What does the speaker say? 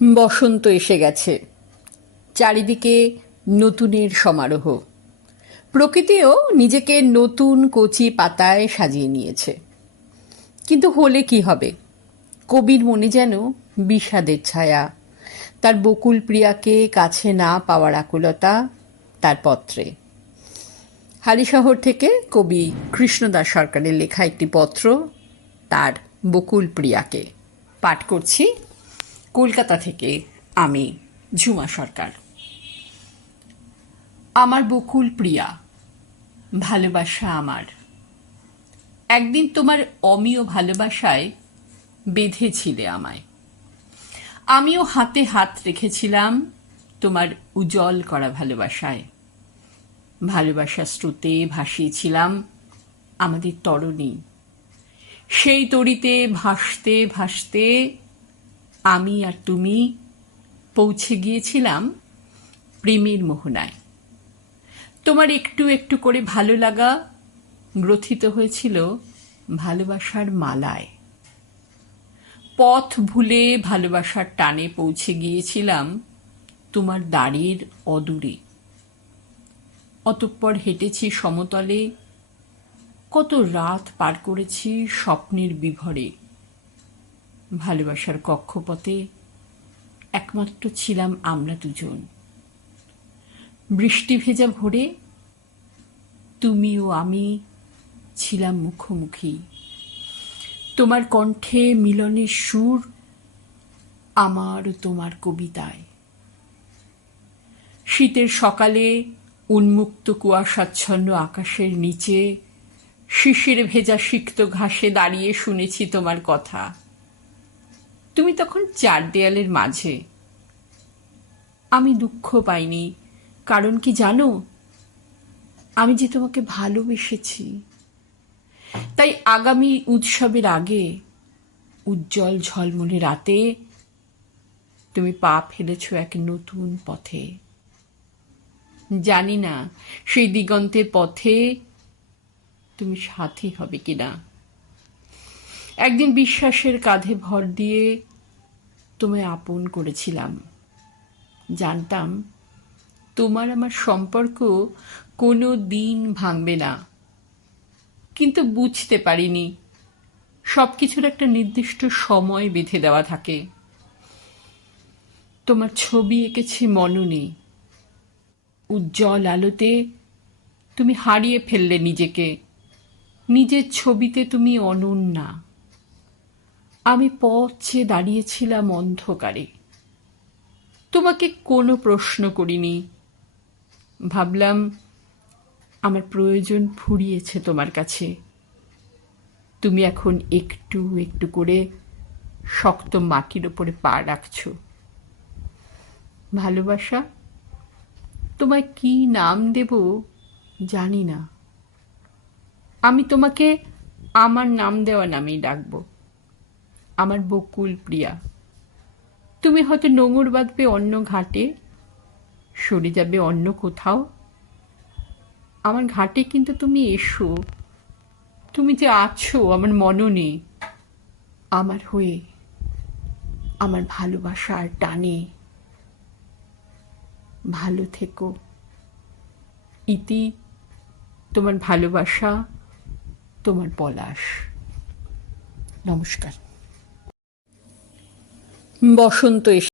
বসন্ত এসে গেছে, চারিদিকে নতুনের সমারোহ। প্রকৃতিও নিজেকে নতুন কচি পাতায় সাজিয়ে নিয়েছে। কিন্তু হলে কি হবে? কবির মনে যেন বিষাদের ছায়া, তার বকুল প্রিয়াকে কাছে না পাওয়ার আকুলতা তার পত্রে। হালিশহর থেকে কবি কৃষ্ণদাস সরকারের লেখা একটি পত্র, তার বকুল প্রিয়াকে। পাঠ করছি কলকাতা থেকে আমি, ঝুমা সরকার। আমার বকুল প্রিয়া, ভালোবাসা আমার। একদিন তোমার অমীয় ভালোবাসায় বেঁধেছিলে আমায়। আমিও হাতে হাত রেখেছিলাম তোমার উজ্জ্বল করা ভালোবাসায়। ভালোবাসা স্রোতে ভাসিয়েছিলাম আমাদের তরণী। সেই তড়িতে ভাসতে ভাসতে আমি আর তুমি পৌঁছে গিয়েছিলাম প্রেমের মোহনায়। তোমার একটু একটু করে ভালো লাগা গ্রথিত হয়েছিল ভালোবাসার মালায়। পথ ভুলে ভালোবাসার টানে পৌঁছে গিয়েছিলাম তোমার দাড়ির অদূরে। অতঃপর হেঁটেছি সমতলে, কত রাত পার করেছি স্বপ্নের বিভরে। ভালোবাসার কক্ষপথে একমাত্র ছিলাম আমরা দুজন। বৃষ্টি ভেজা ভোরে তুমি ও আমি ছিলাম মুখোমুখি। তোমার কণ্ঠে মিলনের সুর আমার ও তোমার কবিতায়। শীতের সকালে উন্মুক্ত কুয়াশাচ্ছন্ন আকাশের নিচে শিশির ভেজা সিক্ত ঘাসে দাঁড়িয়ে শুনেছি তোমার কথা। তুমি তখন চার দেয়ালের মাঝে। আমি দুঃখ পাইনি, কারণ কি জানো? আমি যে তোমাকে ভালোবেসেছি। তাই আগামী উৎসবের আগে উজ্জ্বল ঝলমলে রাতে তুমি পা ফেলেছ এক নতুন পথে। জানি না সেই দিগন্তের পথে তুমি সাথী হবে কিনা। একদিন বিশ্বাসের কাঁধে ভর দিয়ে তোমায় আপন করেছিলাম। জানতাম তোমার আমার সম্পর্ক কোনো দিন ভাঙবে না, কিন্তু বুঝতে পারিনি সবকিছুর একটা নির্দিষ্ট সময় বেঁধে দেওয়া থাকে। তোমার ছবি এঁকেছি মননে। উজ্জ্বল আলোতে তুমি হারিয়ে ফেললে নিজেকে। নিজের ছবিতে তুমি অনন্যা। আমি পথ চেয়ে দাঁড়িয়েছিলাম অন্ধকারে। তোমাকে কোনো প্রশ্ন করিনি। ভাবলাম আমার প্রয়োজন ফুরিয়েছে তোমার কাছে। তুমি এখন একটু একটু করে শক্ত মাটির ওপরে পা রাখছ। ভালোবাসা, তোমায় কি নাম দেব জানি না। আমি তোমাকে আমার নাম দেওয়া নামেই ডাকব, আমার বকুল প্রিয়া। তুমি হয়তো নোঙর বাঁধবে অন্য ঘাটে, সরে যাবে অন্য কোথাও। আমার ঘাটে কিন্তু তুমি এসো। তুমি যে আছো আমার মননে, আমার হয়ে, আমার ভালোবাসার টানে। ভালো থেকো। ইতি, তোমার ভালোবাসা, তোমার পলাশ। নমস্কার। বসন্ত এসে